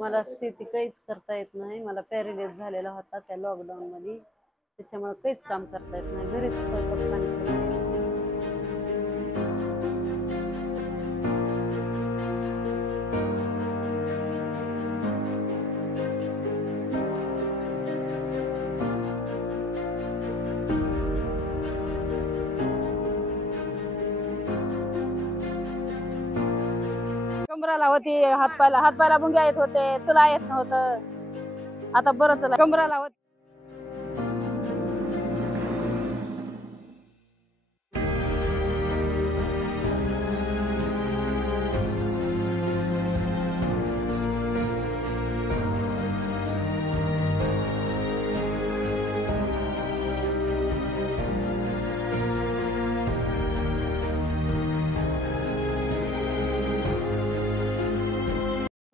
मला शेती काहीच करता येत नाही. मला पॅरालाइज झालेला होता त्या लॉकडाऊन मध्ये. त्याच्यामुळे काहीच काम करता येत नाही. घरीच स्वयंपाक पाणी करते. कमराला होती, हातपायला मुंग्या येत होते, चला येत नव्हतं. आता बरं चला. कमराला होती.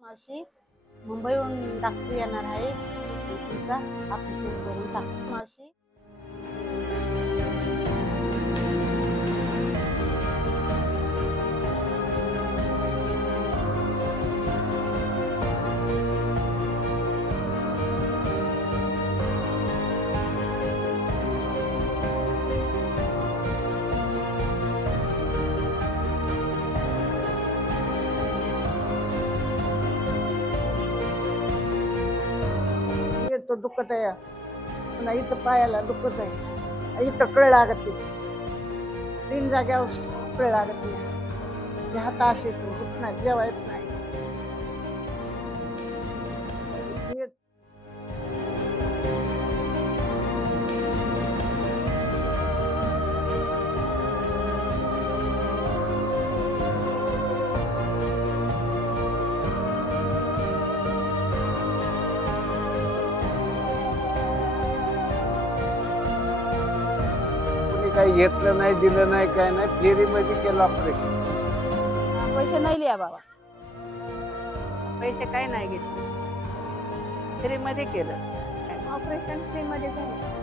मावशी, मुंबईहून डॉक्टर येणार आहे. तुमचा ऑपरेशन करून टाक मावशी. तो दुखत आहे, पुन्हा इथं पायाला दुखत आहे, इथं कळ लागते, 3 जाग्यावर कळ लागते, हात असे दुखत नाही, जेव्हा येत नाही. काही घेतलं नाही, दिलं नाही, काय नाही, फ्री मध्ये केलं ऑपरेशन. पैसे नाही लिया बाबा. पैसे काय नाही घेतले, फ्री मध्ये केलं. ऑपरेशन फ्री मध्ये झालं.